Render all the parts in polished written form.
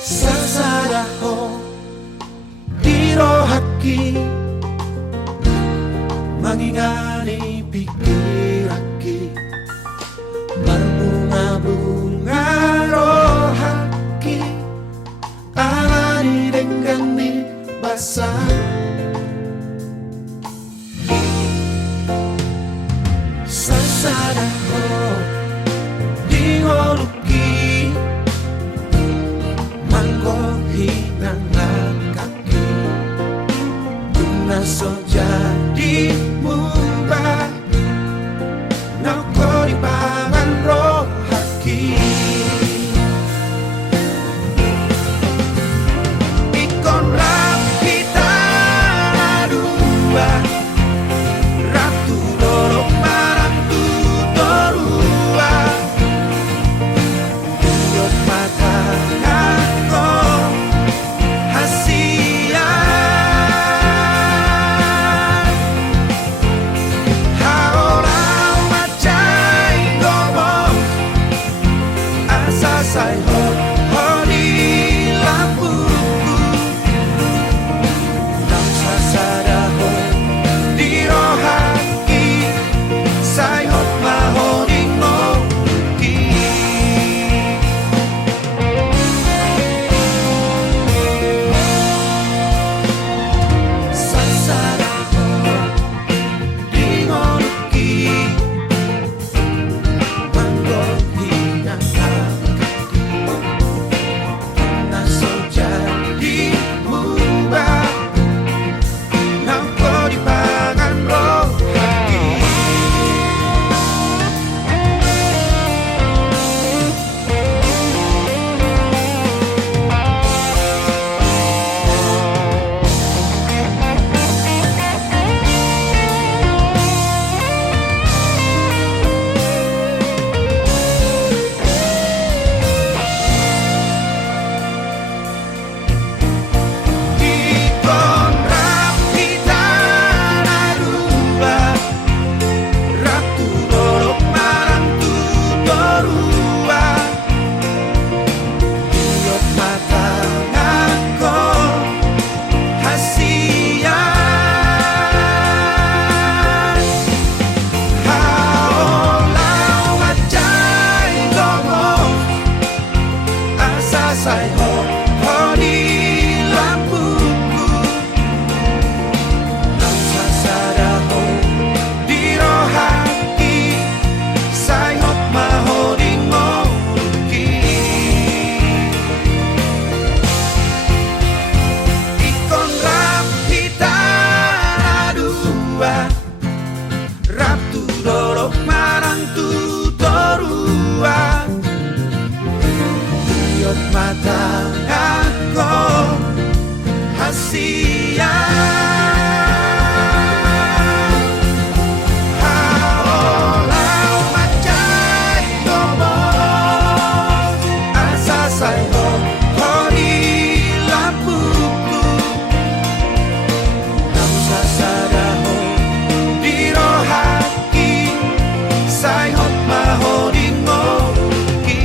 Sasaraho dirohaki mangingani pikiraki berbunga-bunga rohaki alani denggani basah Sasaraho dingoluki hinang kaki Tunaso jadi mubah Nako di pangan roh haki Ikon rapita dua Ratu dorok marang tu dorua Tuyot mata Say ho di lampu Nang sasaraho di rohaki Say ho maho di ngoki Sasaraho di ngoki Manggo hinang Say ho di lampuku Nang sasaraho di rohaki Say ho maho di ngoki Ikon rapita dua Ratu dorok marang tu dorua Mata aku hasia Haolau macai gomo Asa say ho di lampuku Nang sasaraho di rohaki Say ho maho di ngoki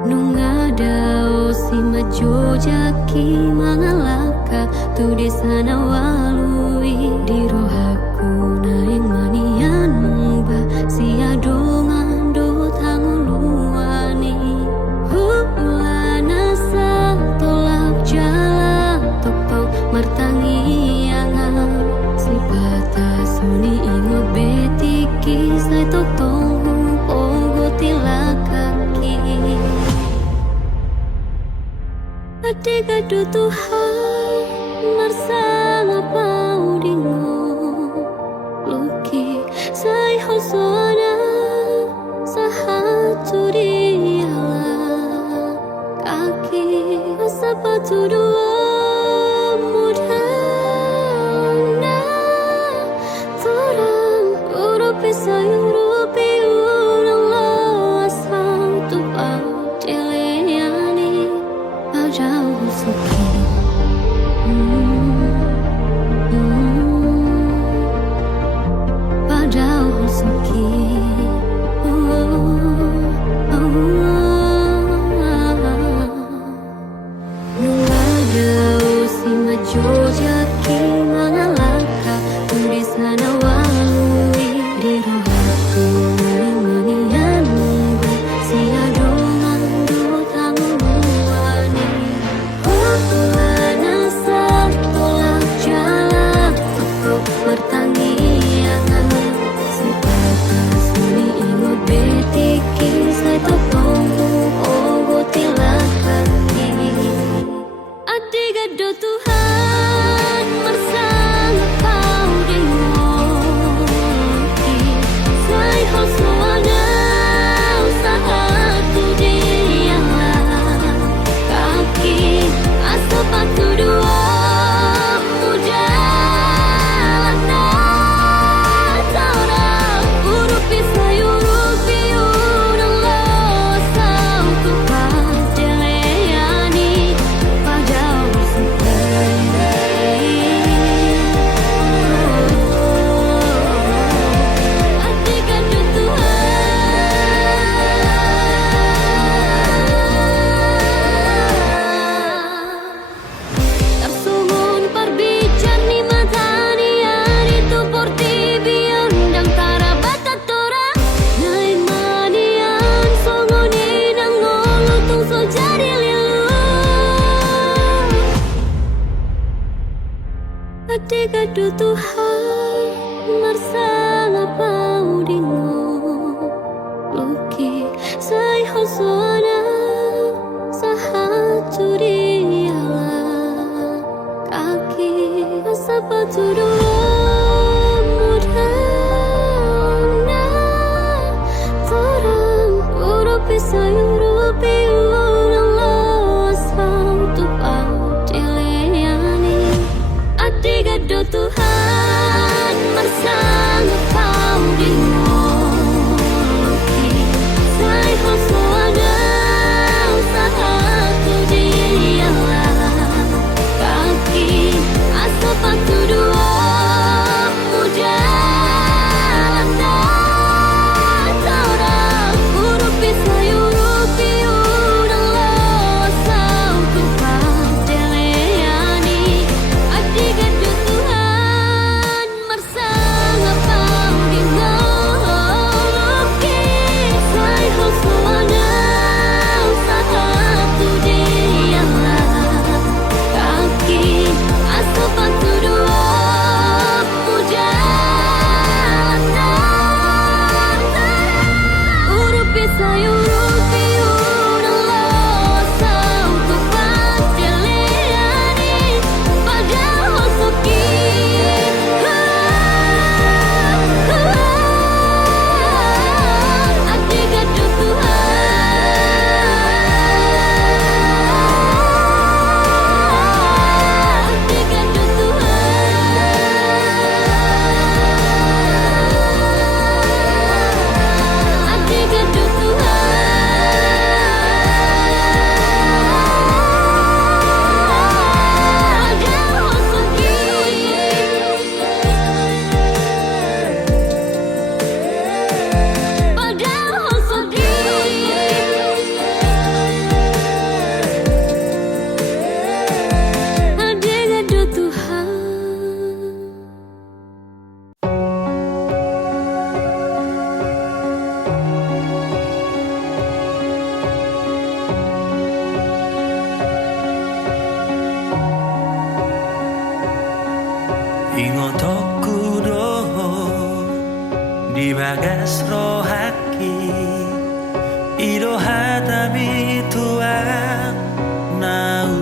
Nungadao si majojaki mangalaka tu di sana walui di rohaku naing manian muba si adongan do tanguluani hulana sa tolak jalan tok tok martangi angan si patah suni ingo betiki sai tok tong ogo til Adigado Tuhan bersama paudingo Luki sai hosona sahatu dialah kaki sepatu dua muda na torang urupi sayurupi ulang lo asal tupa diliani jauh suki jauh suki Jojaki mana langkah di sana walui di rohku menganianmu siado mandu tamu muani mana tolak jalan untuk pertanian sebatas suni ingot betiki saya topongmu ogo tilakan Adigado Tuhan bersama paudingo sai hosona sahatu dialah kaki sepatu dua mujalan torang urupi sayurupi udang lo sau tupas deleani pajau Adigado Tuhan tersumun perbicar ni matani ari tu porti biandang tarabatat tora nai manian songoni nang ngolu tung so jadi lilu Adigado Tuhan bersama paudingo Luki sai hosona sahatu dialah kaki sepatu dua muda na torang urupi sayurupi ulang lo asal tupa diliani Adigado Tuhan bersama paudingo sai hosona sahatu dialah kaki sepatu dua mujalan torang urupi sayurupi udang lo sau tupas deleani Adigado Tuhan bersama paudingo Luki sai hosona sahatu dialah kaki sepatu dua mujalan urupi sayurupi udang lo sau tupas deleani pajau suki Adigado Ingotoku doho di bagas rohaki Ido hatami tuang nau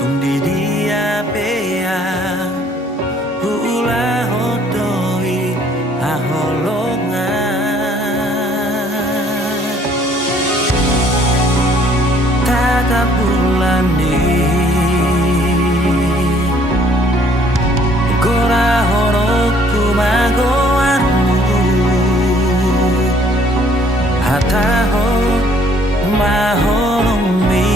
tung di dia bea hula hodoi aholongan taka bulan gora horoku magoanmu hataho mahorong mi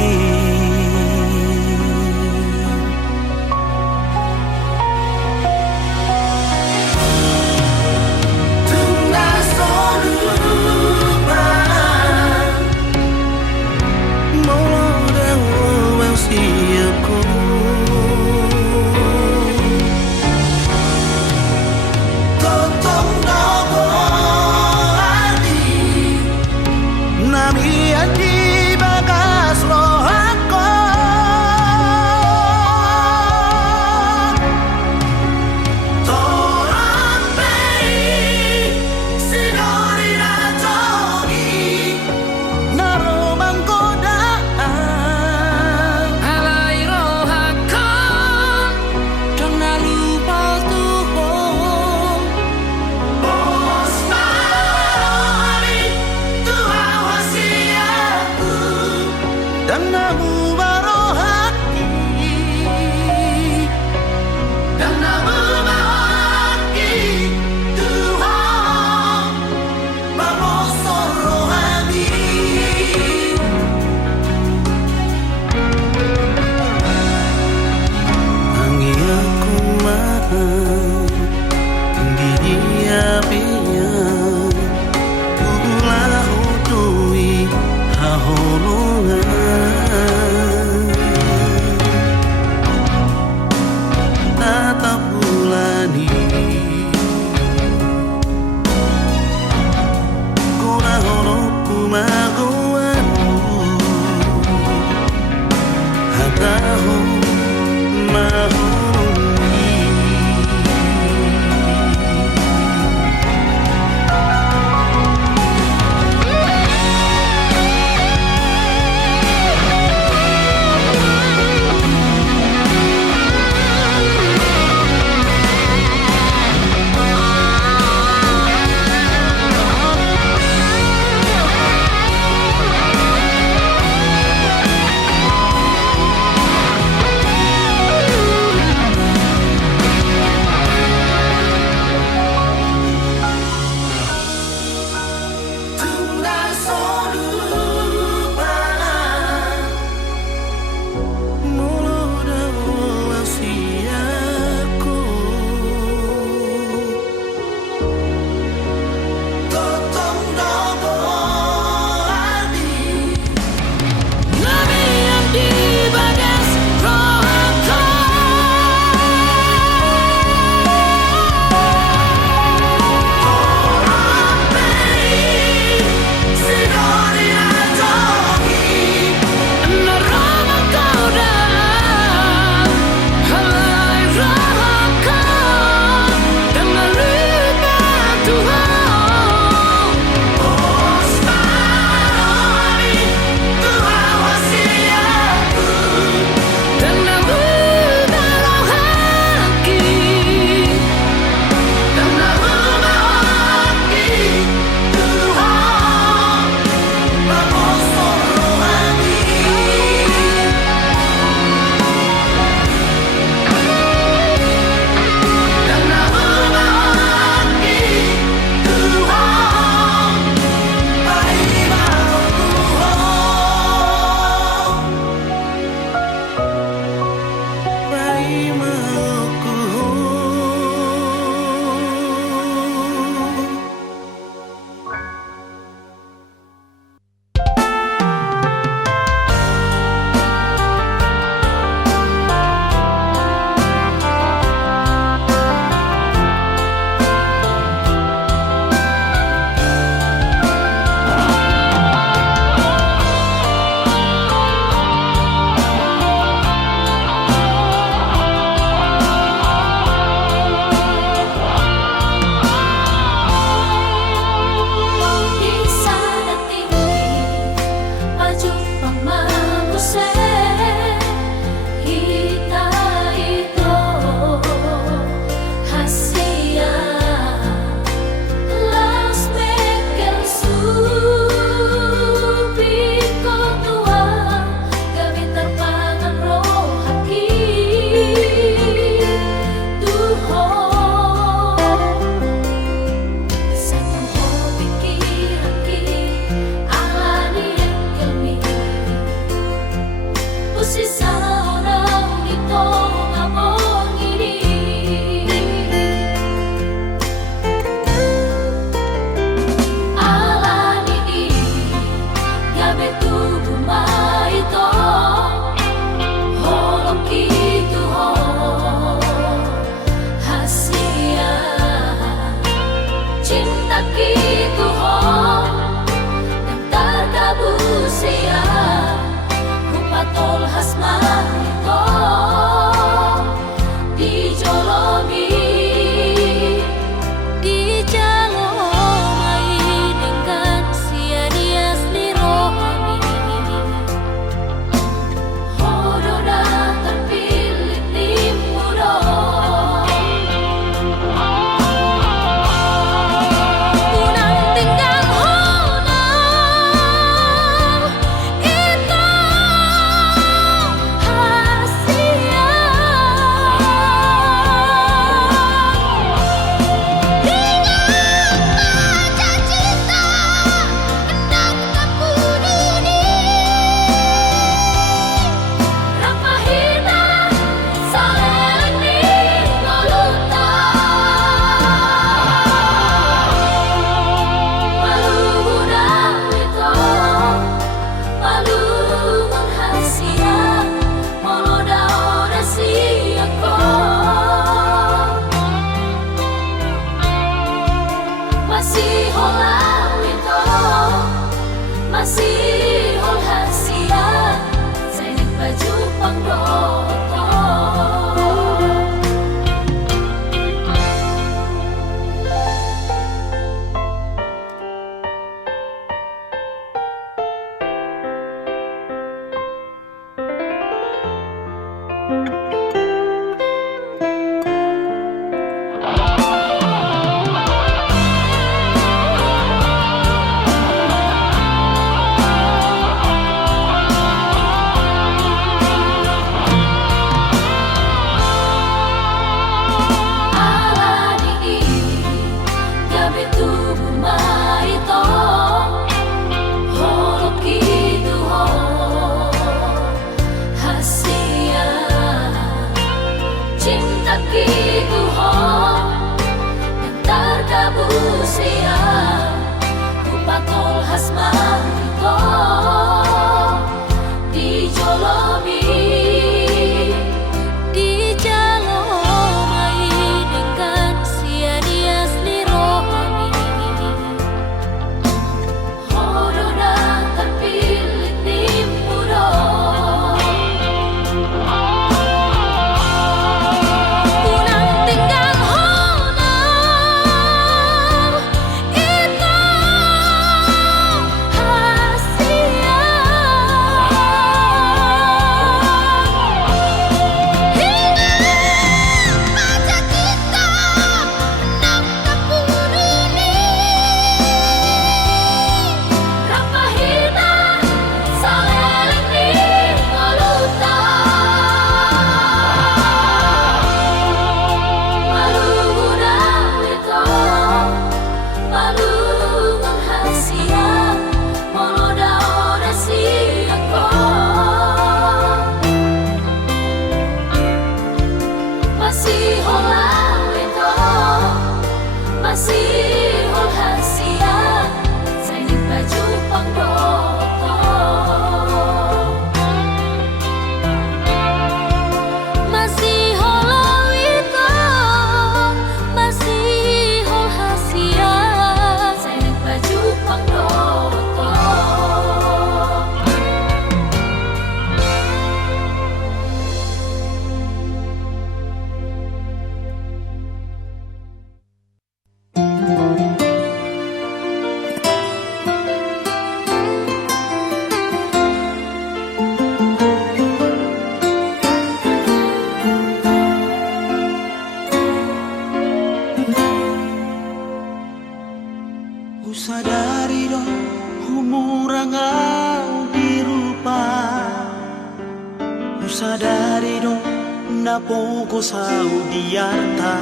na poco sa udiarta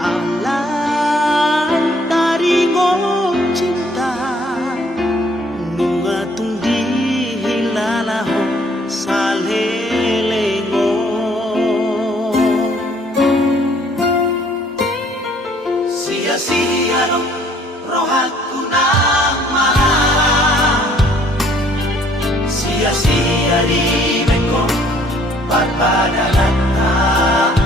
alam dari ko cinta nunga tundi hilalaho sa lelengo sia-sia rohaku nang malam sia-sia di meko pada data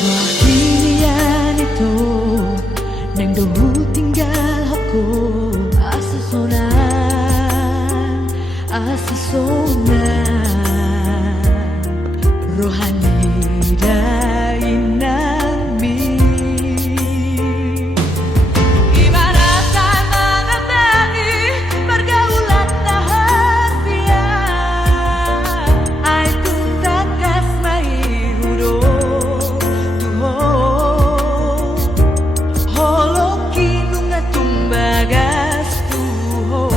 Wakilian itu neng dohu tinggal aku asa sona rohani dainami ibaratkan mengenai pergaulan rahasia ai tuntas kasmai hudo tuho holoki nunga tumbagas tuho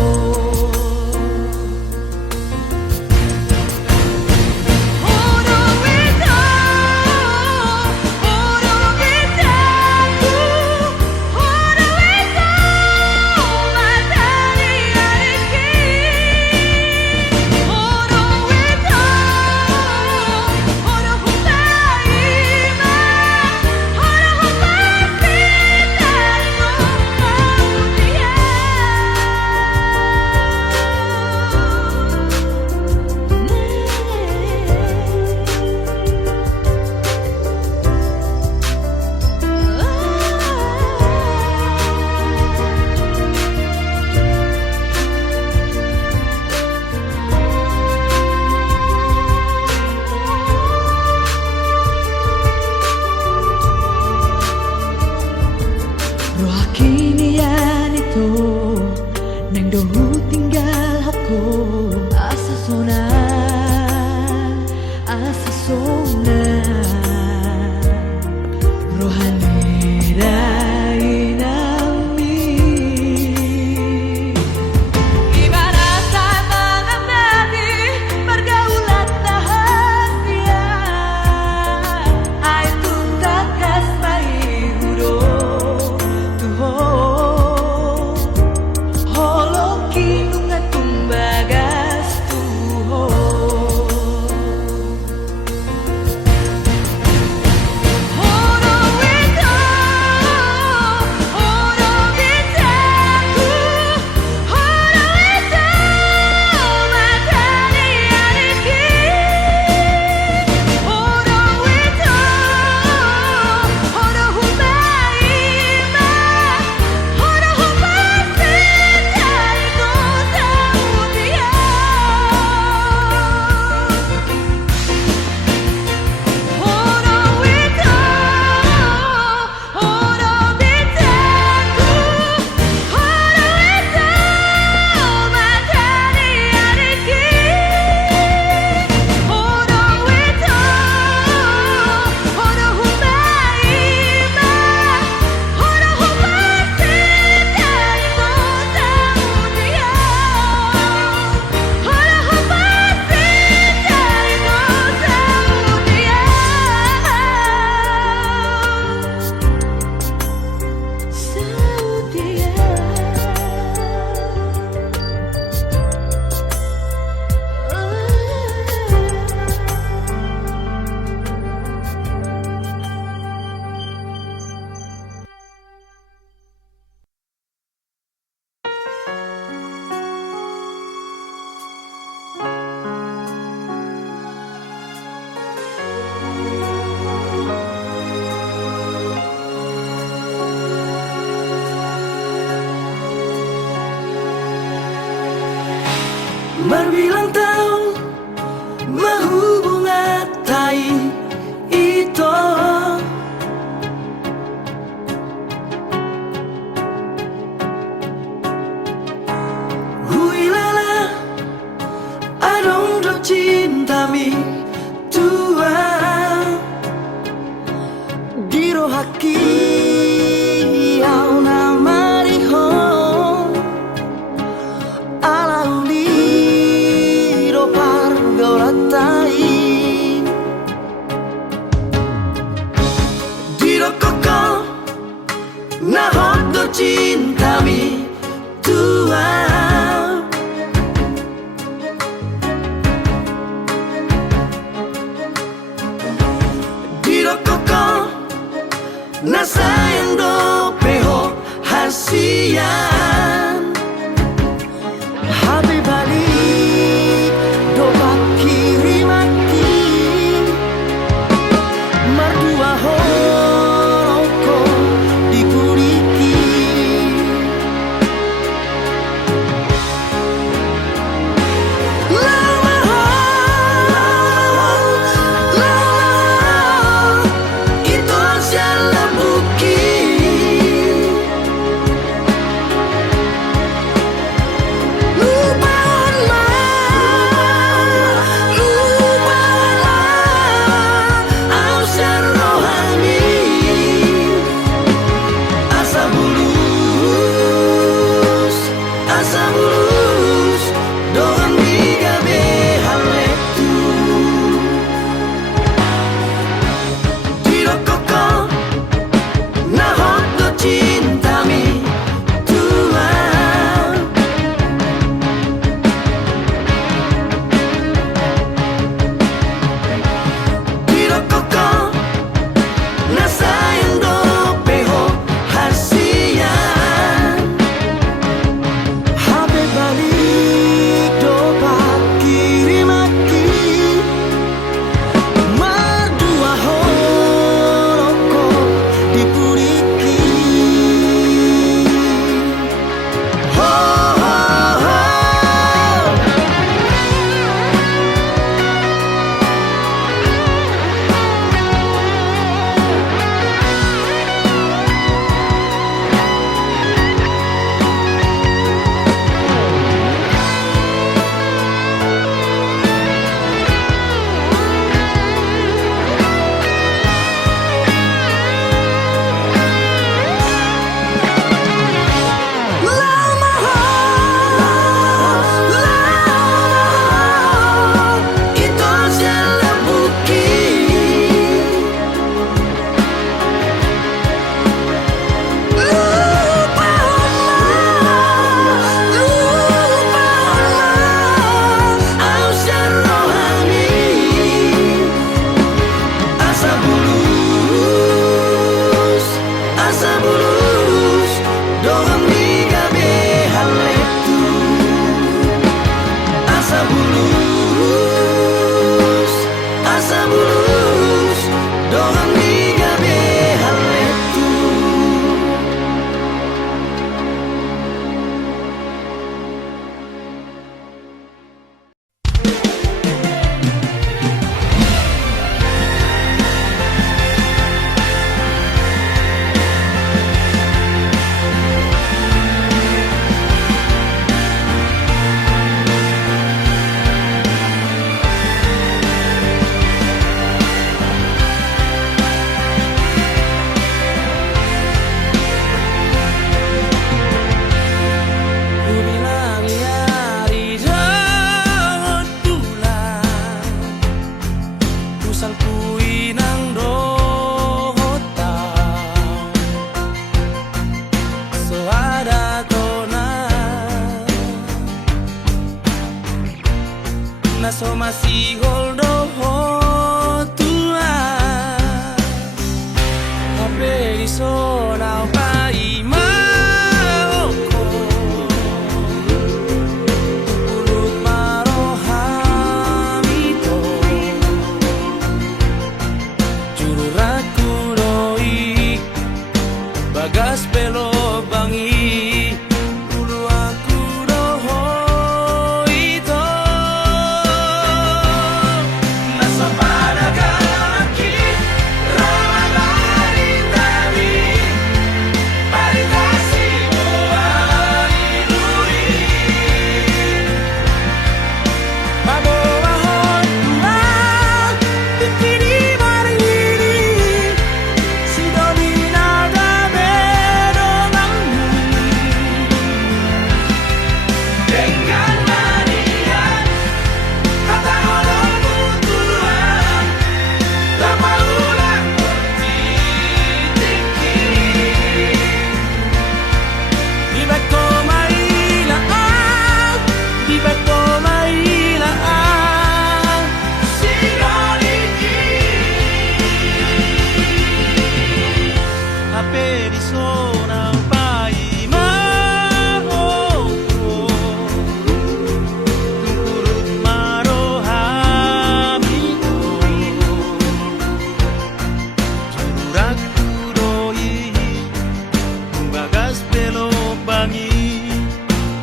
Kinian itu neng dohu tinggal aku asa sona rohani dainami ibaratkan mengenai pergaulan rahasia ai tuntas kasmai hudo holoki nunga tumbagas tuho Berbilang tahun menghubungi tai itu huilala adong do cinta mi tua diro haki au namari ho alauli cinta mi tua Diro koko na sayang do peho hasian Habi balik do bakiri mati Mardua ho nang dohota so ada tona na so masih goldo tua tapi di sona pai maoko pulut marohamito juru raku doi bagas pelo bangi dulu aku doho ito nasa panagaki ramalari tami paritasi mo ailuri mabawahon tulang tikini maringini si dolina gabedo nangmu dengan manian kata orang butuhan lama ulang bertitiki di beko mailaan di beko mailaan si doliki ape di sona pai maoko tungkurut marohamito juraku doi bagas pelo bangi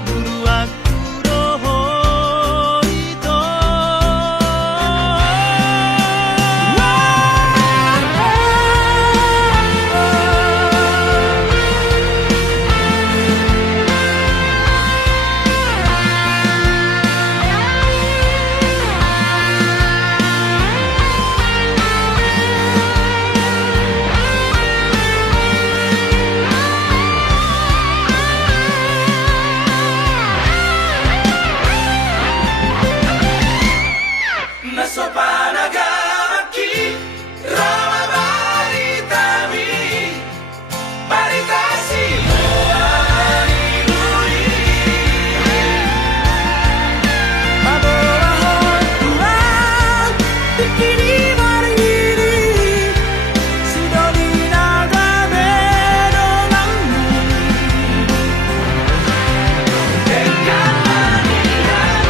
dulu aku doho ito Naso panagaki rama baritami baritasi mo ailuri mabawahon tulang tikini maringini si dolina gabedo nangmu dengan manian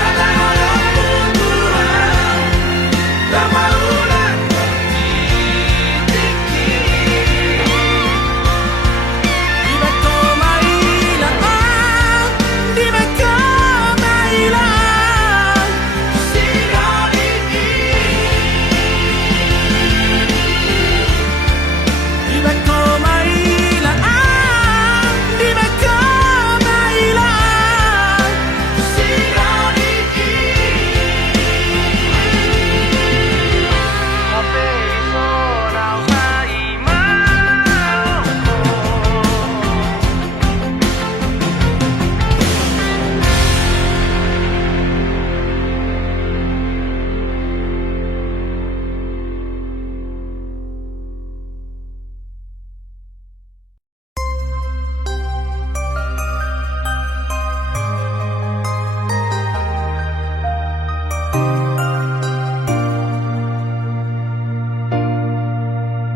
kata orang butuhan lama ulang bertitiki di beko mailaan di beko mailaan si doliki di beko mailaan di beko mailaan si doliki ape sona pai maoko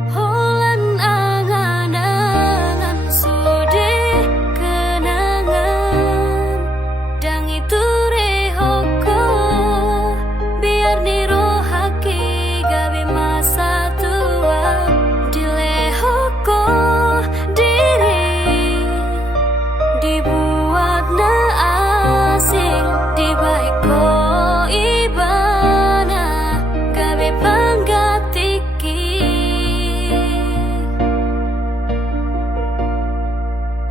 Holan angan-angan sude kenangan dang itu rehoko biar nirohaki gawe masa tua dilehoko diri dibuat na asing dibaiko ibana gawe panggatiki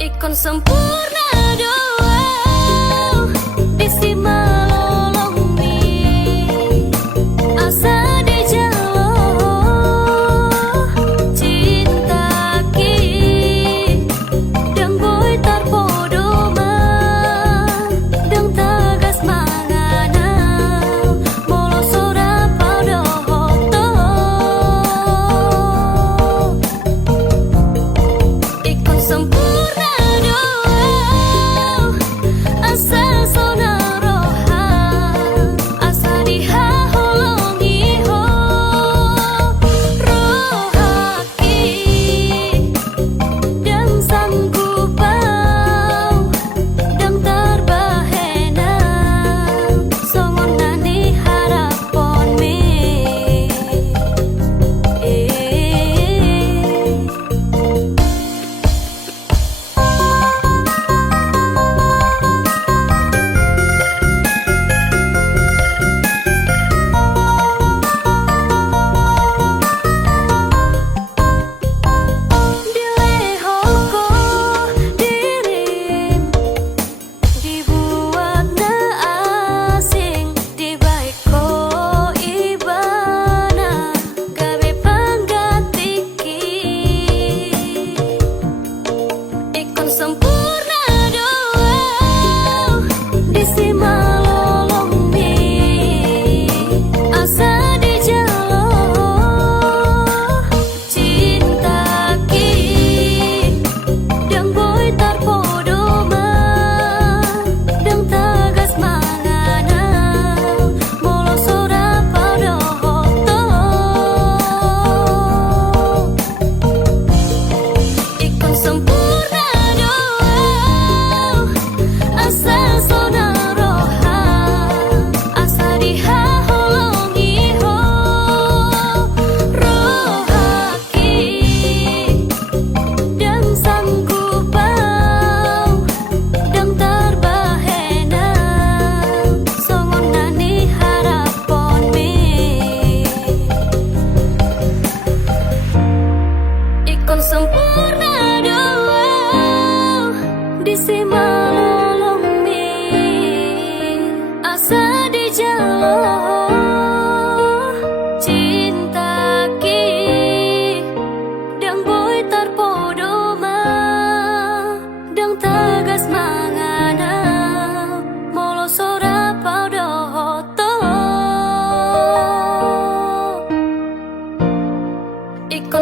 ikon sempurna doa bisi malolongmi asa di jalo cintaki dan boy tarpodoman dan tagas manganau molo sora paudo hoto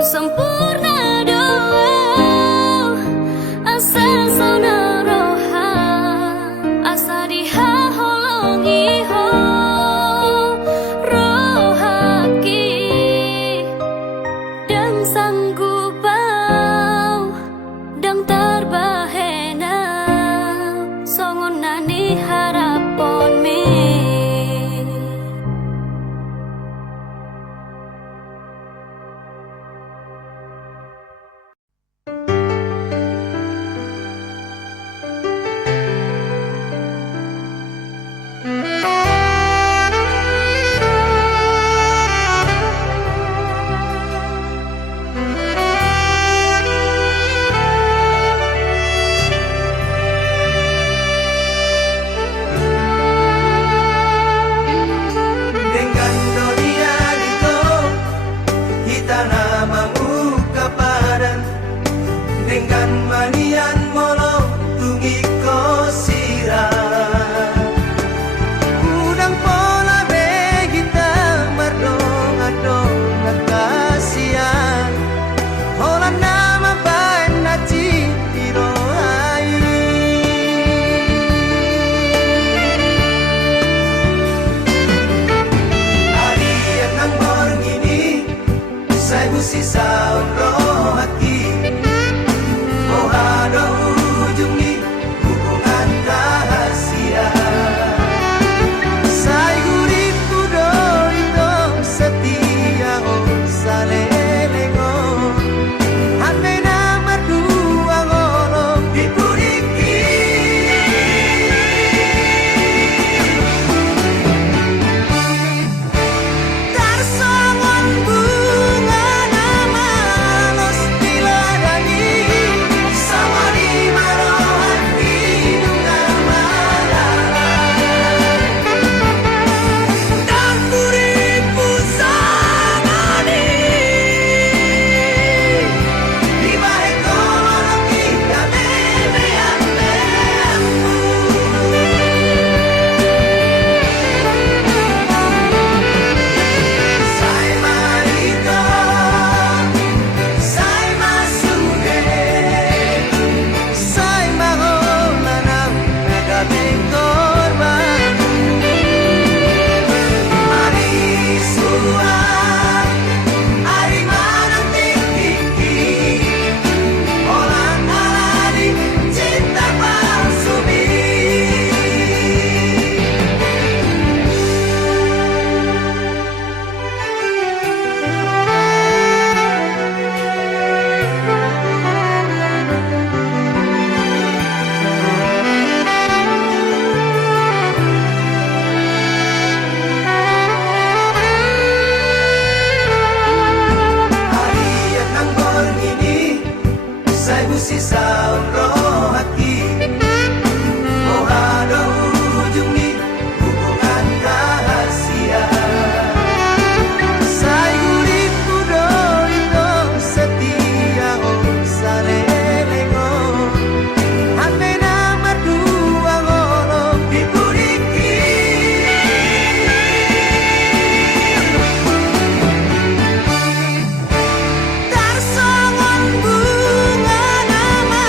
sempurna doa asa sauna roha asa dihaholongi ho rohaki dan sanggup bau dan terbahena songonani harapon me. Dengan dunia itu kita namamu kapadan dengan manian molo tungi kosira udang pola begita mardong adong nakasian hola nama baik naci pirohai. Saya busi saun rohaki oh ada ujungi hubungan rahasia saya gurih kudo itu setia oh salelengo hande nama dua ngolong dipuriki tarsongon bunga busi saun rohaki oh ada ujungi hubungan rahasia saya gurih kudo itu setia oh salelengo hande nama dua ngolong dipuriki tarsongon bunga nama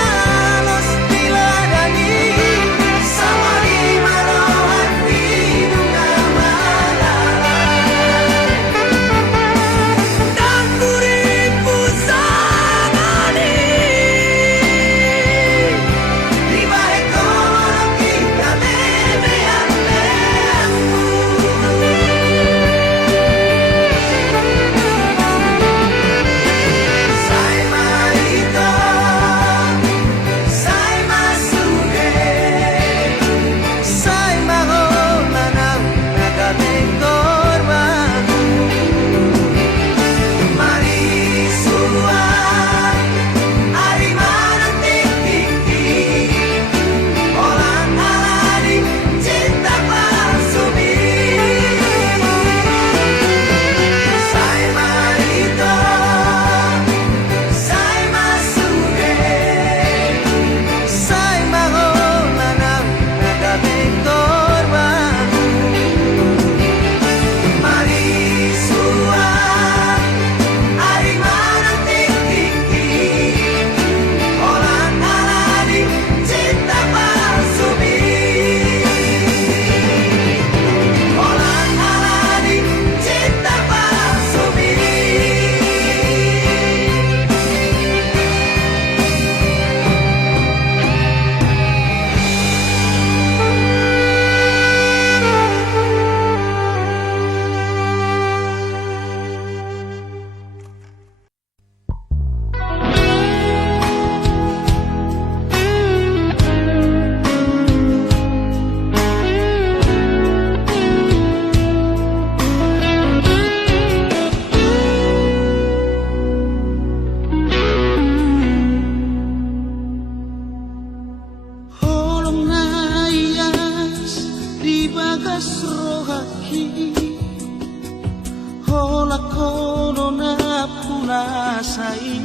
nasai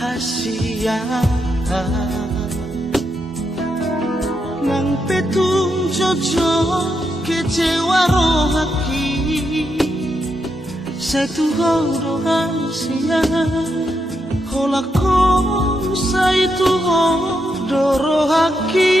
hasia nang petung jojo kecewa rohaki satu horo hasia holako saitu horo rohaki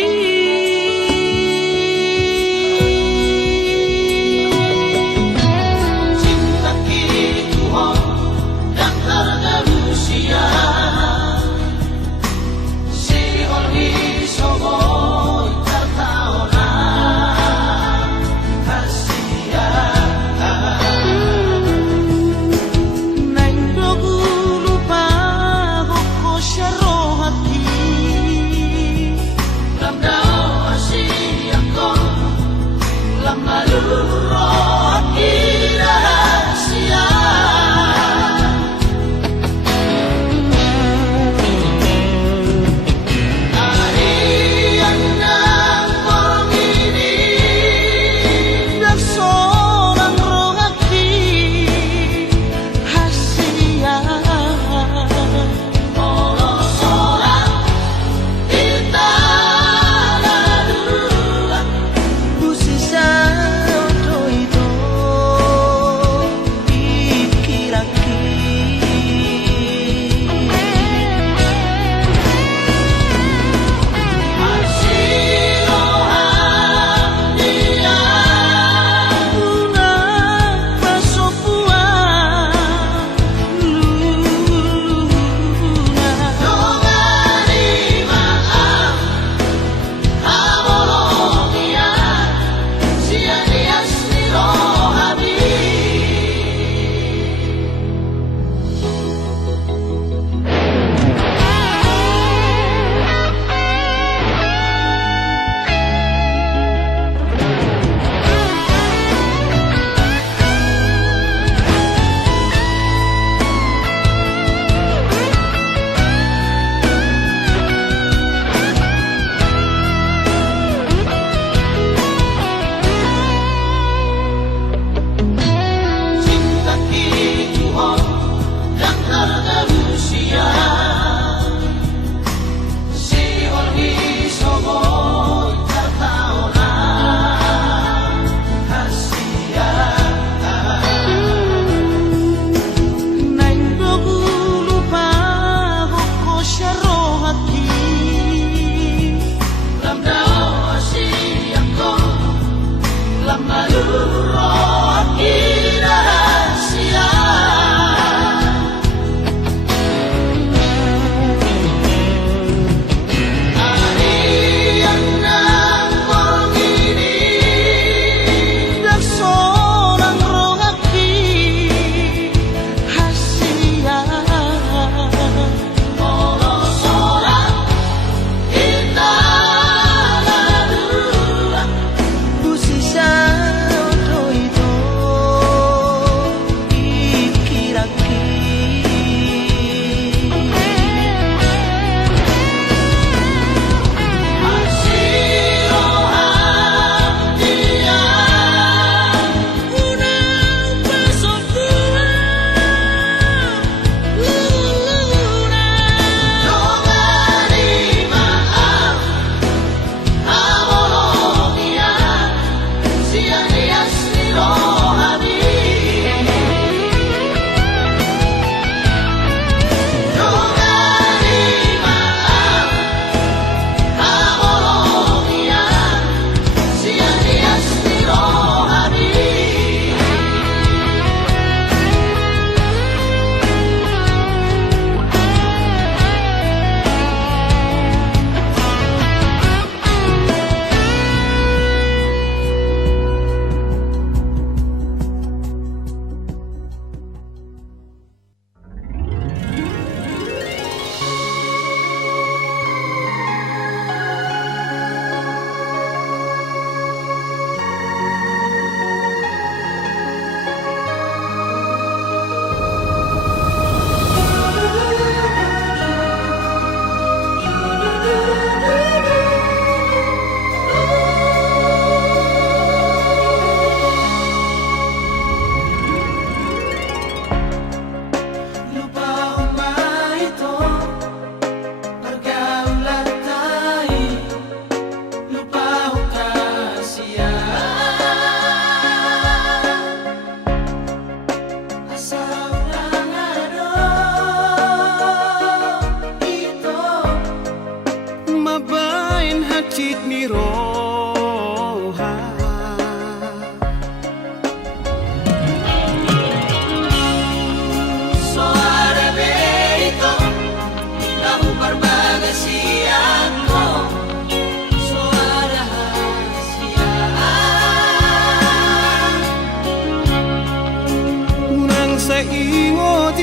sa ingot-ingot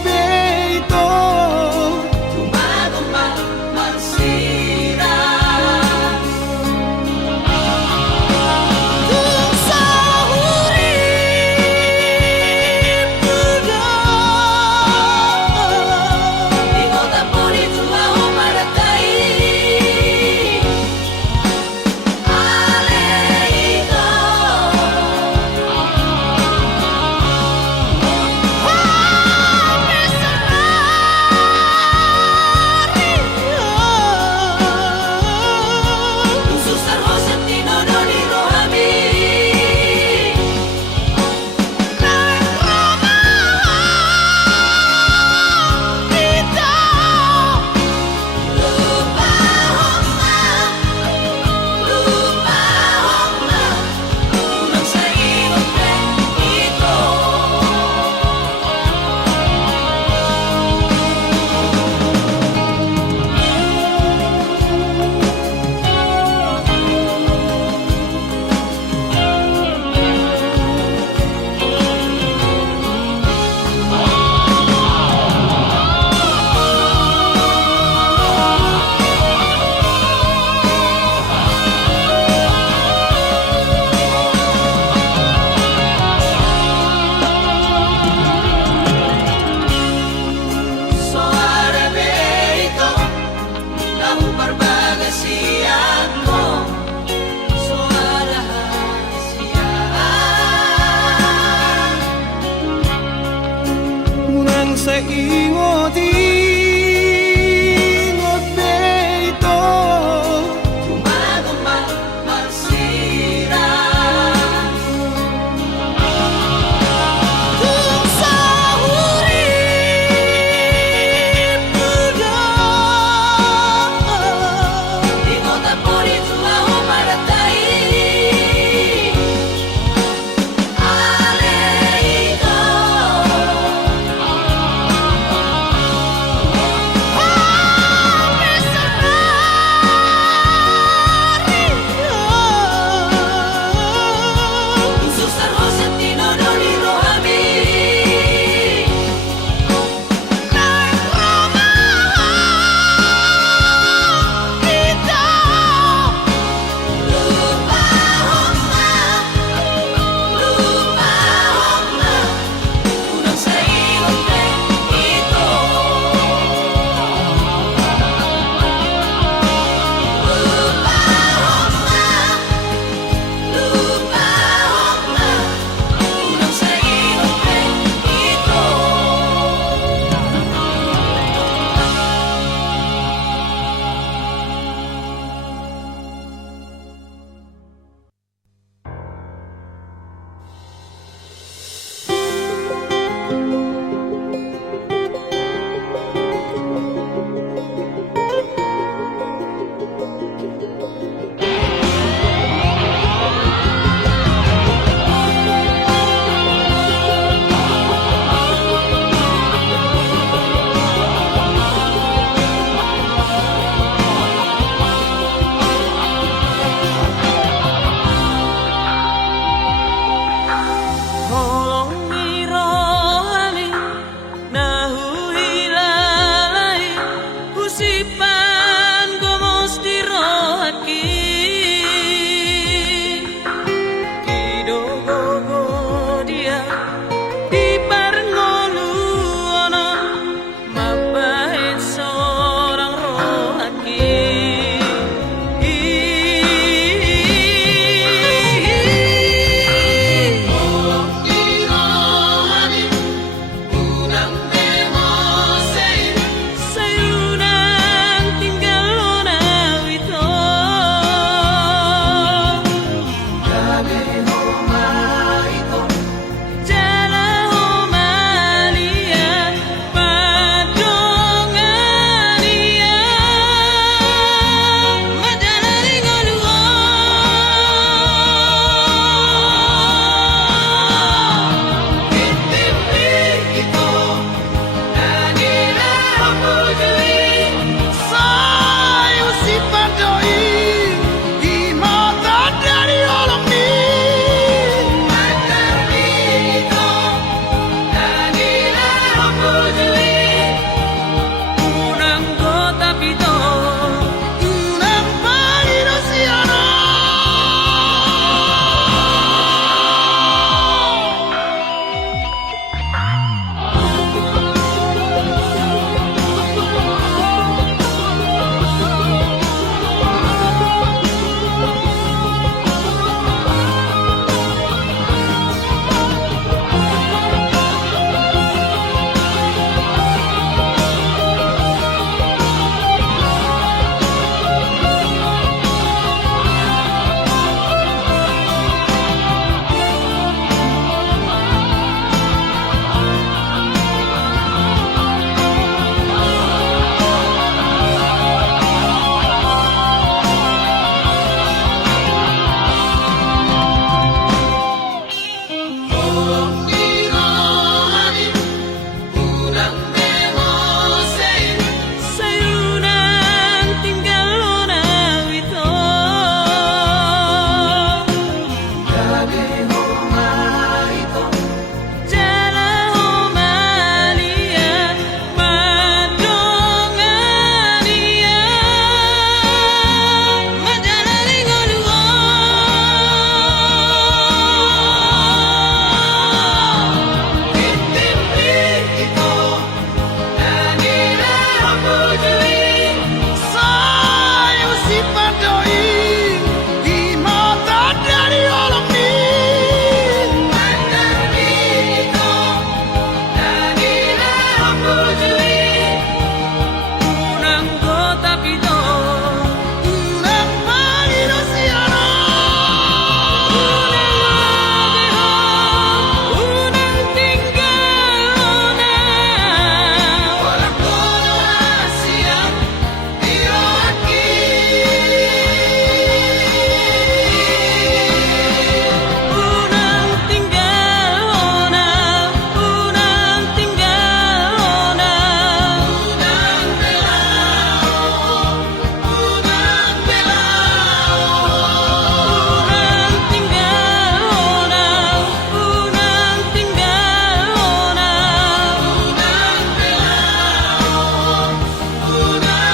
beito Tumagumba magsira kung sa hurip muda. Di mo tapunin tumaho para tayo Alejito Sus arroz en tinono ni rohami Unang sa iyong ito So arabeito Nahubar bagasian mo So arahasiaan Unang sa ingot-ingot beito Tumagumba magsira kung sa hurip muda. Di mo tapunin tumaho para tayo Alejito sayunan tinggal lona wito jala homalia madongania majala lingolua saya si padoi di mata dari orang unang kota pito unang pangino siano unang tinggal na walang kono Asia iro aquí unang tinggal na unang tinggal na unang belao unang tinggal na unang tinggal na unang belao unang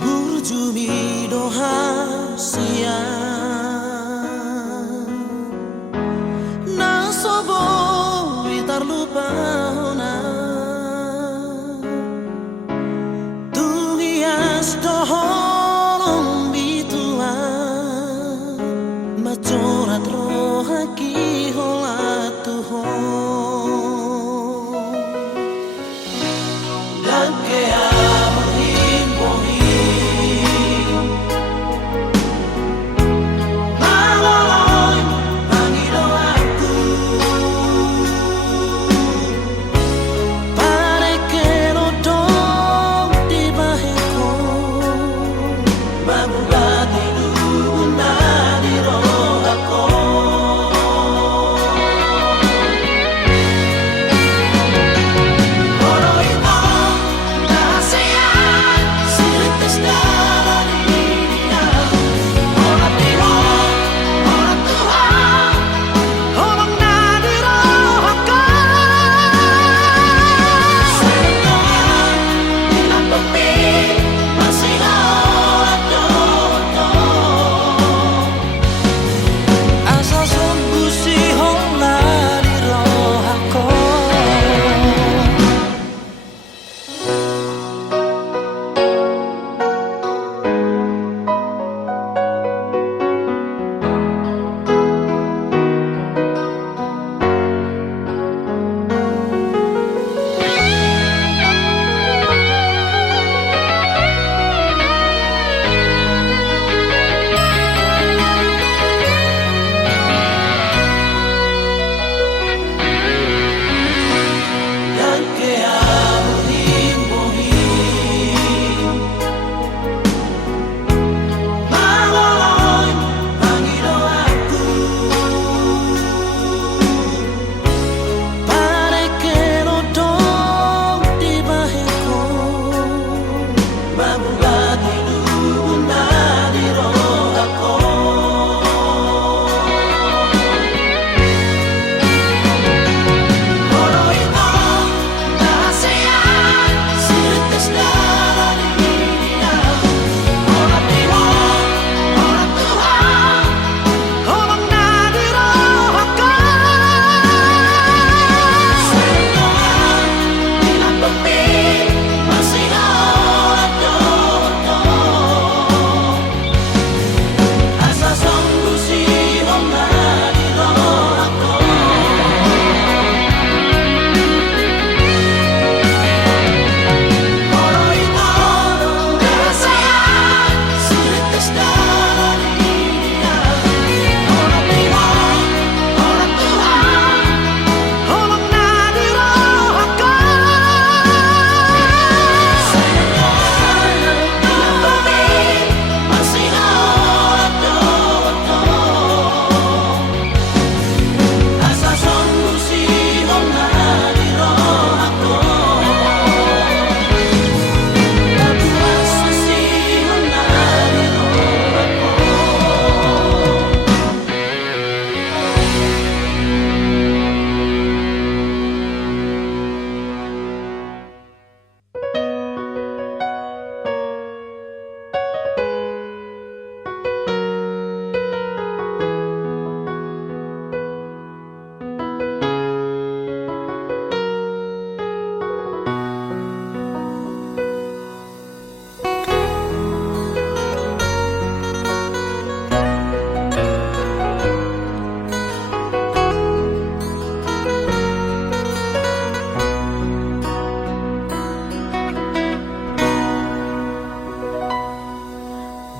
Burjumi doha siang nasobo witar lupa hona tugias dohorong bitua macorat rohaki hola tuhon dan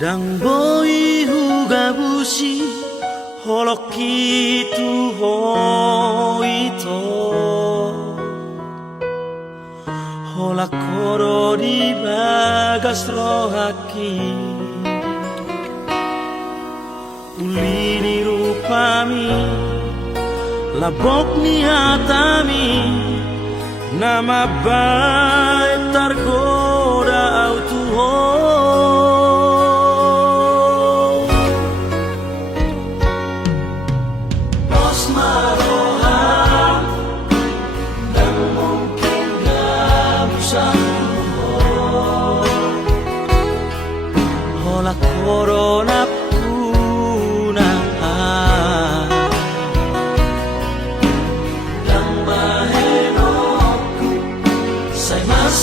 Dang boi huga bushi holok itu hoito holak koro di bagas rohaki ulini rupami labok ni hatami nama baik tergoda autuho Los maroha dan mungkin gak bisa hola corona puna dan mahenoku say mas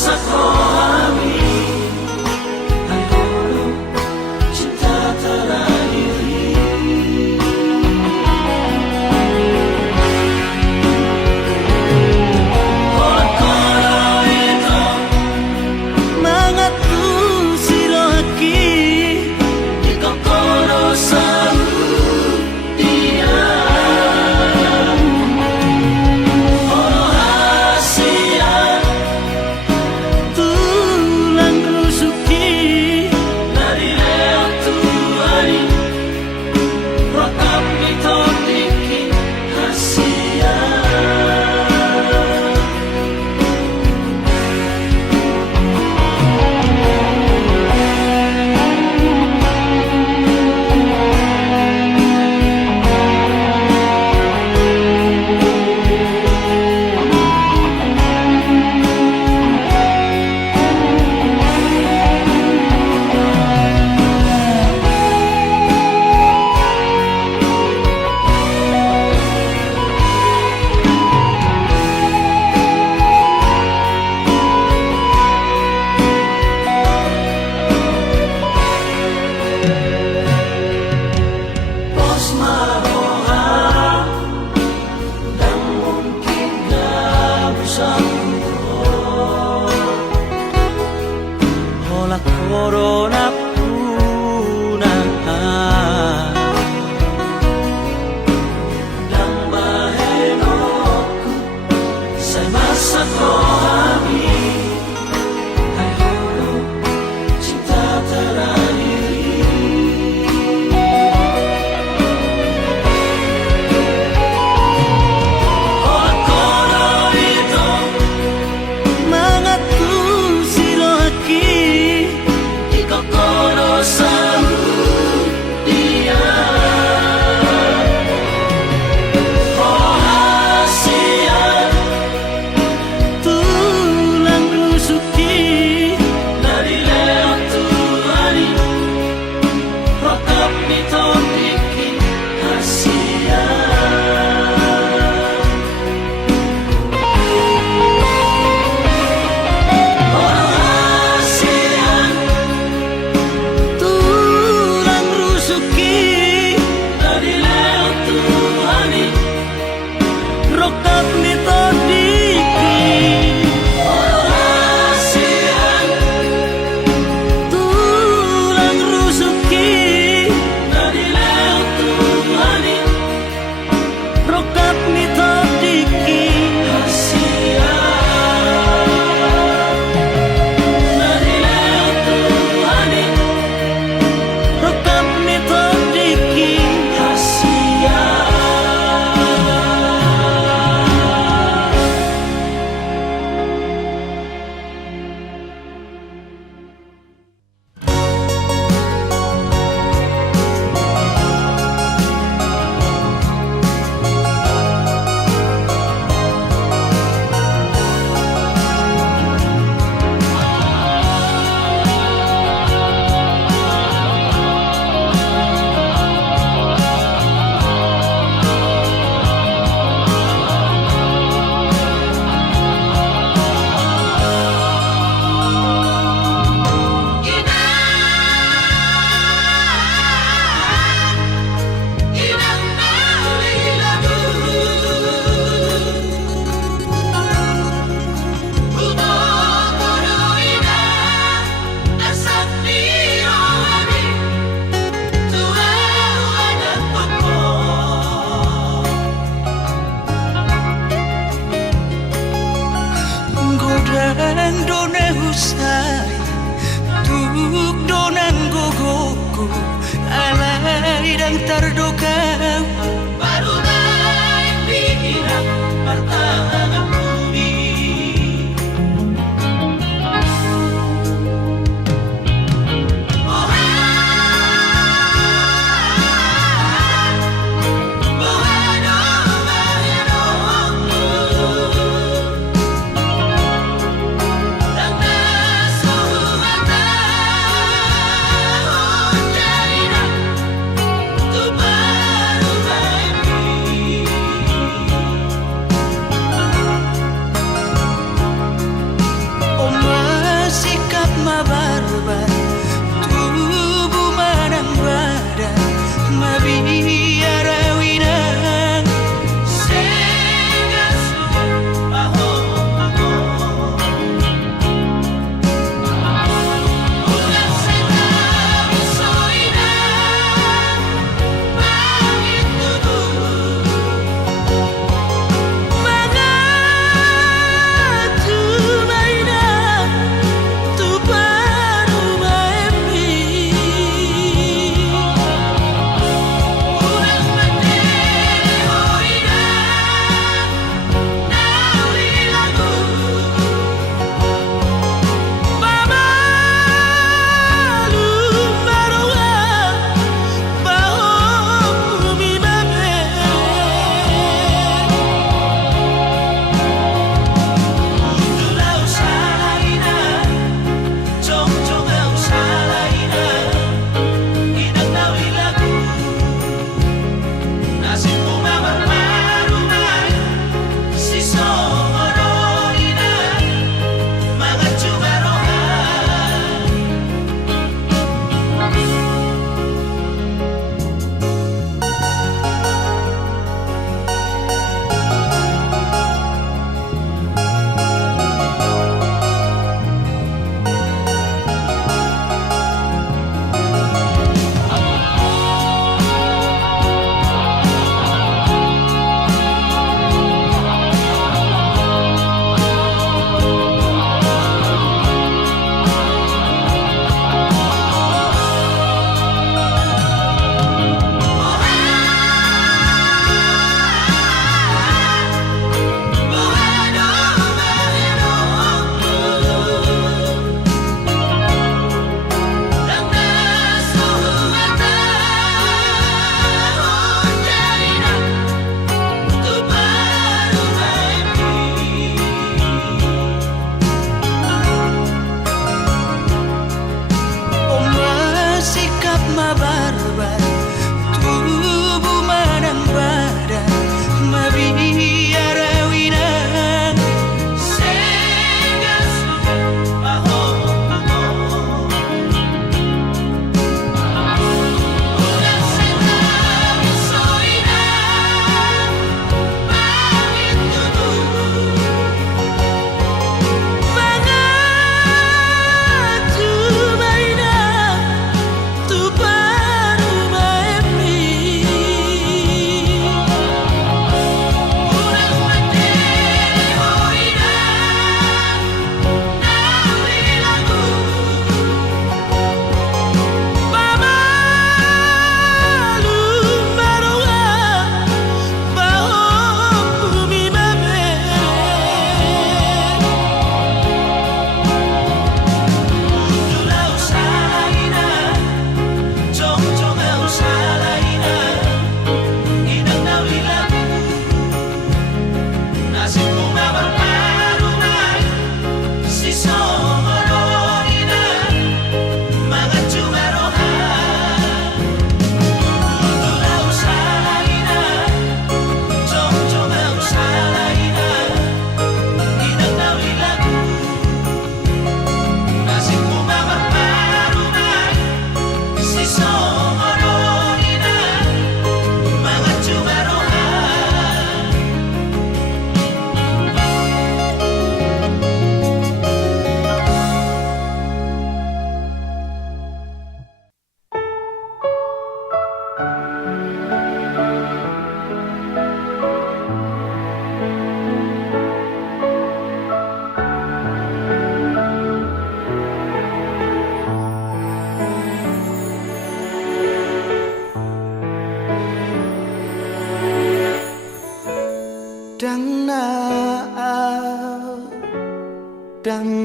Dang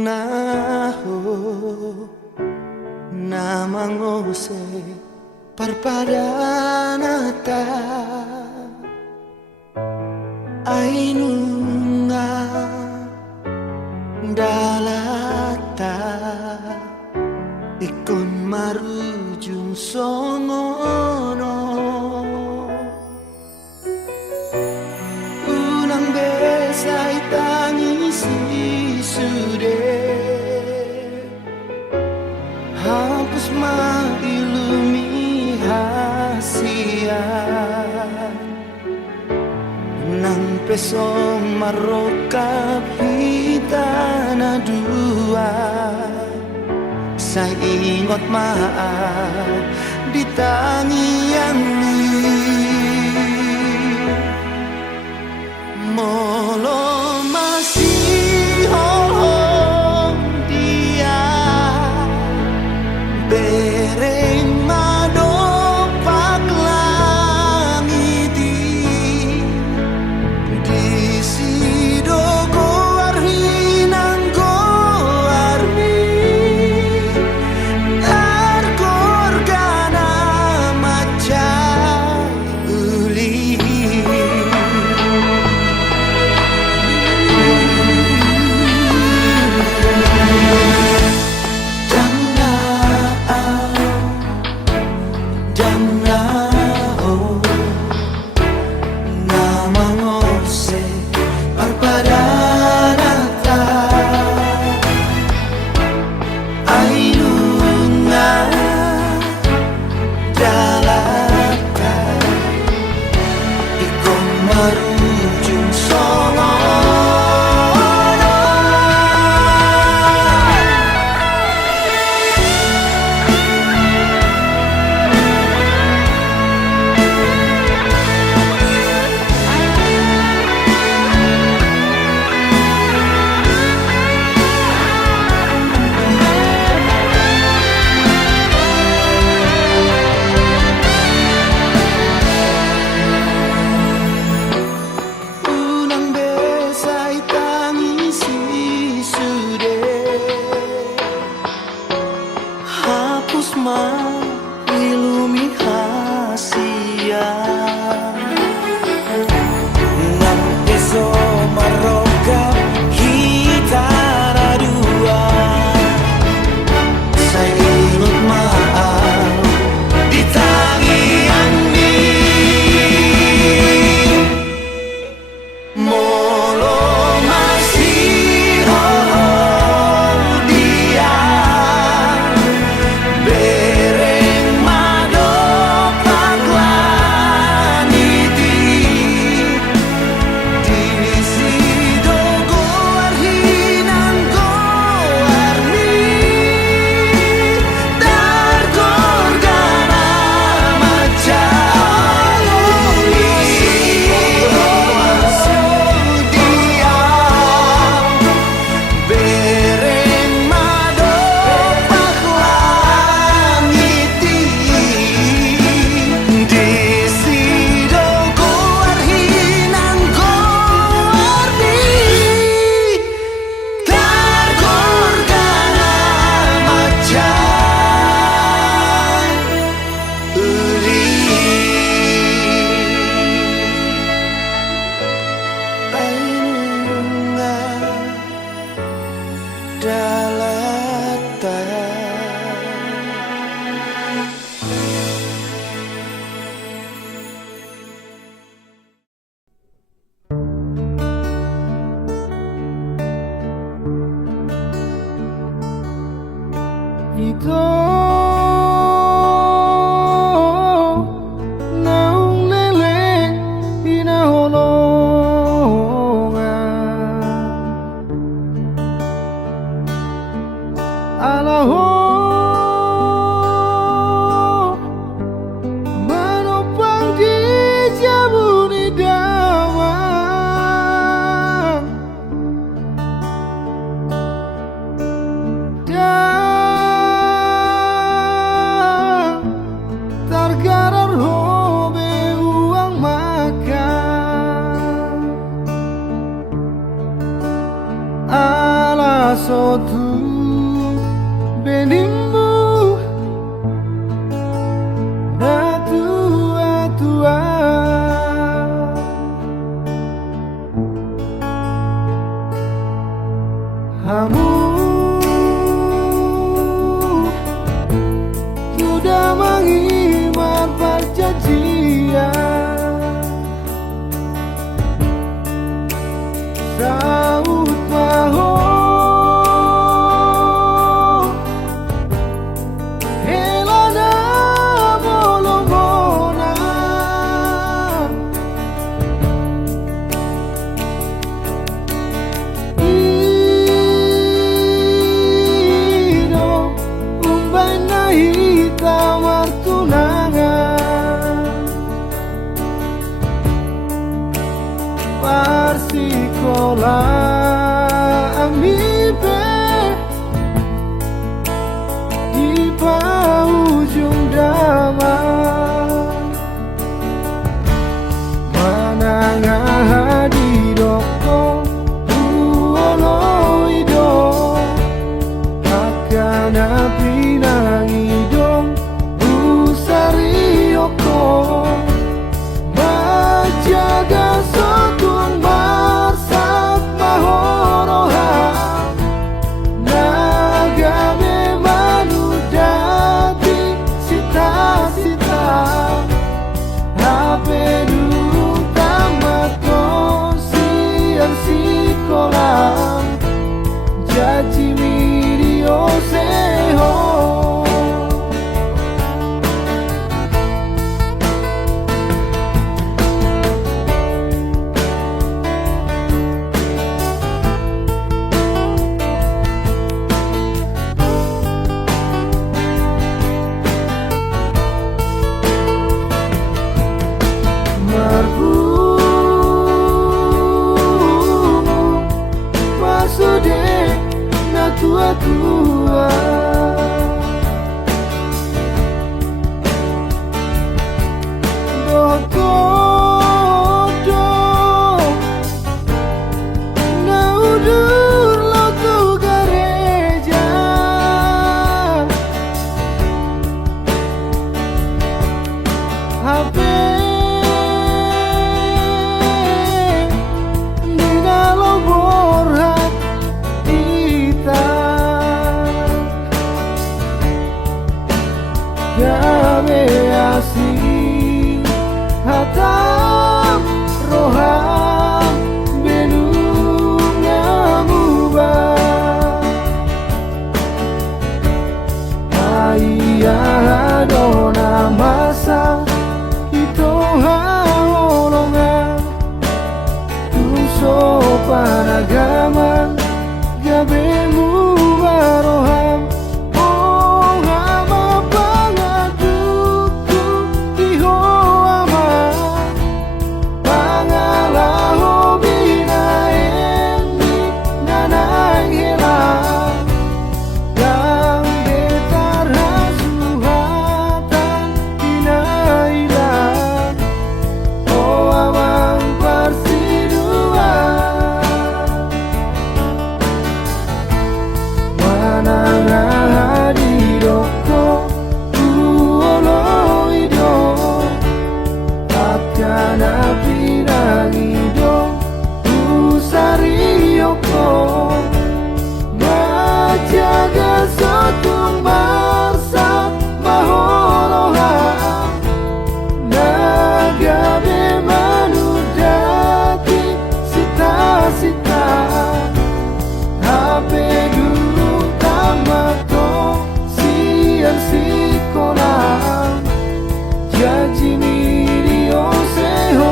na ho namangose parpadanata ainunga dalata ikon marujung songono unang besay tangisi sude hapus mailumi hasian nang peso marokap hitana dua saya ingot maaf di tangian molo masih holong dia bereng madopak langiti di sidogo arhinang goarmi argorgana macai uli marujung songono ilumi hasia nang peso maroka hitara dua saya ingat maaf di tangian molo masih dia bereng madopak langiti di sidogo arhinang goarmi dargorgana macai dia bereng madopak langiti di sidogo arhinang goarmi dargorgana macai uli ainunga dalata ito naung lele pinaholongan alaho manopang di jabuni damang targarar hobe uang makan Takana pinangidong usarioko Majaga sotung marsat mahoroha Nagame manudati sita-sita Hape dulu tamato siang sikolah Jaji mirio seho Marbu Masude na tua-tua Dokodo na udur lotu gereja HP Game asing hatam roham benungamuba Ayah dona masa ito haolongan Tunso panagaman gabe mu baroham Takana pinangidong usarioko Majaga sotung marsat mahoroha Nagame manudati sita-sita Hape dulu tamato siang sikolah Jaji mirio seho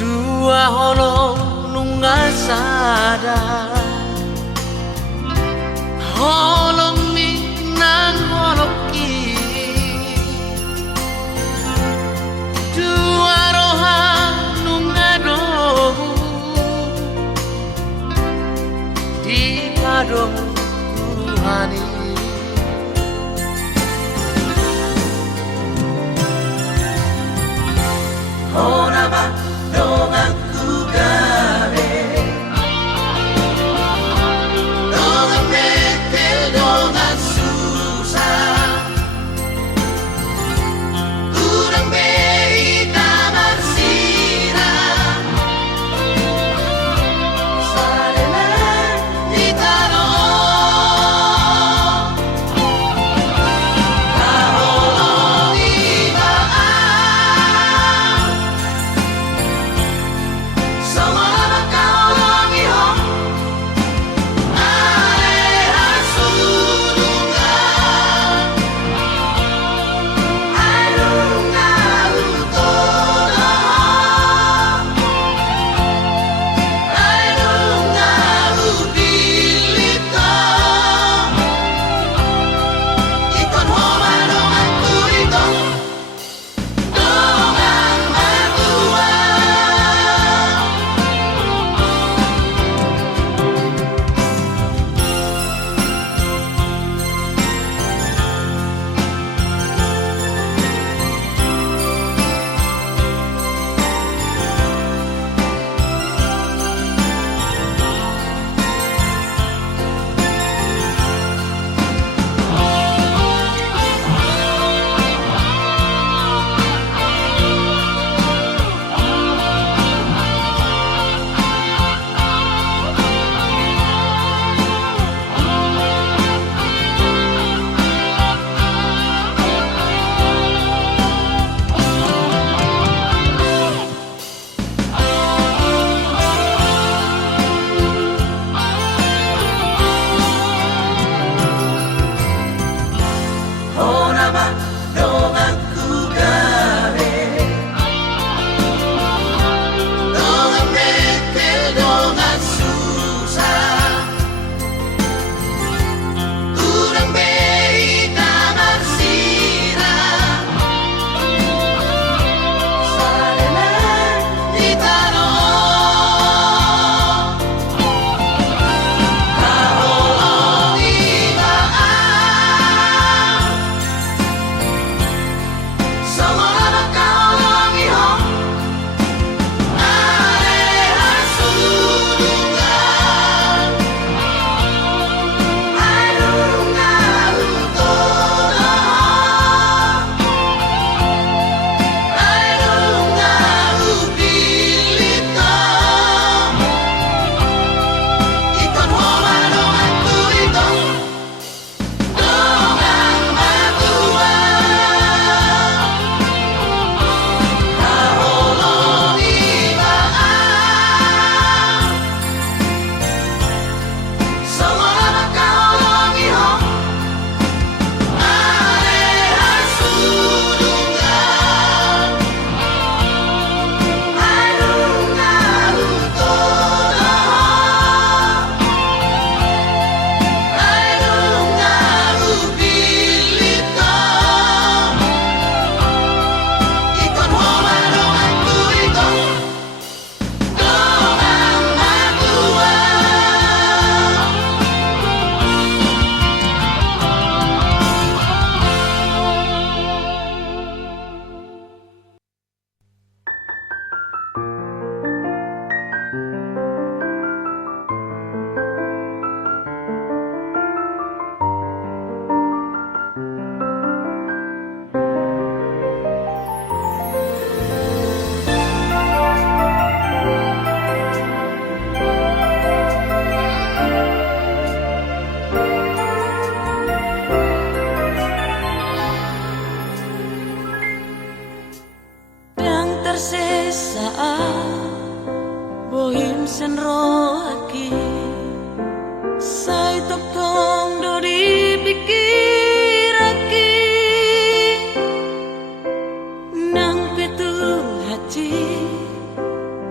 Dua holong nungasada Holong minang holoki Dua roha nungadohu Di padong Tuhan Honaba dongan kugare Dongan metel dongan susah Kurang bei kamar sirah Sadelan di tanah Kaholong ibaan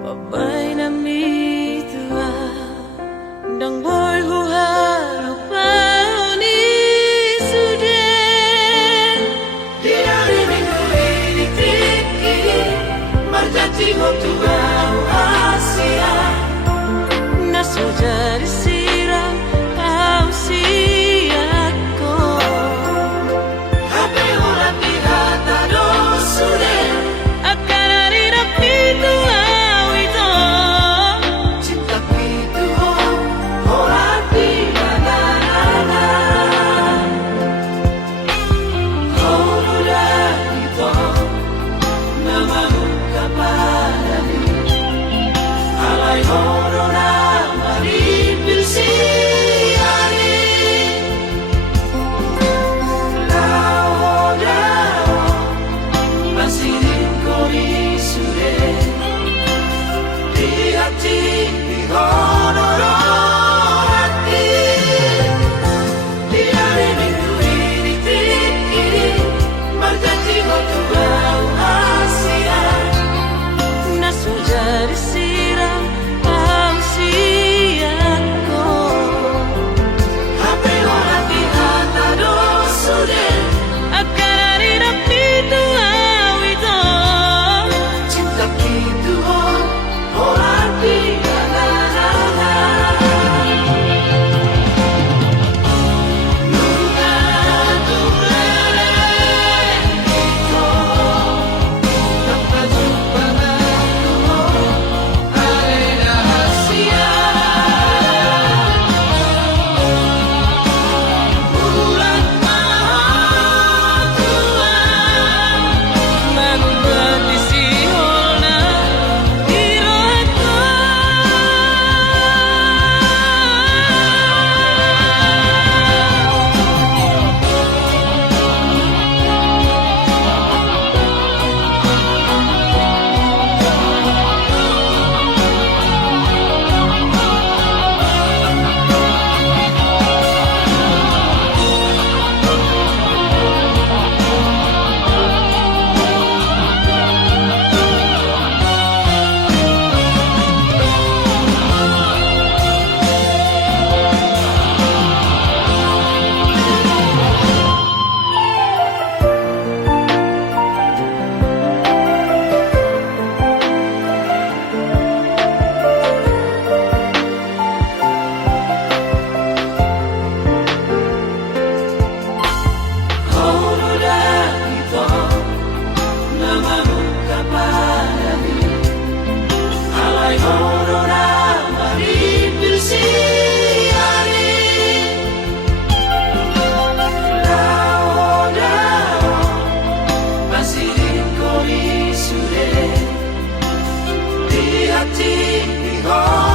Babay na mitua Dang boy huharap ni suden Di hari Minggu ini Tiki berjanji untuk Asia Naso jadi sirang kau siako Happy ulang di hata dosuden Akan hari rapi tua itu Cinta itu orang tiada-ada Kau udah itu namamu kapadani Alai horona maripil siari Lao dao Masirin kori sude Di hati di honoro hati Di hari Minggu ini Tiki berjanji untuk Asia Naso jadi sirang kau siako Happy orang di hata dosuden Akan hari rapi tua itu Cinta itu orang tiada-ada Nunca tulele itu Tanpa jumpa aku Ada rahasia Bulan maha tua Membuat isi holna hiroku Kau udah itu namamu kapadani Alai horona maripil siari Lao dao Masirin kori sude Di hati di honoro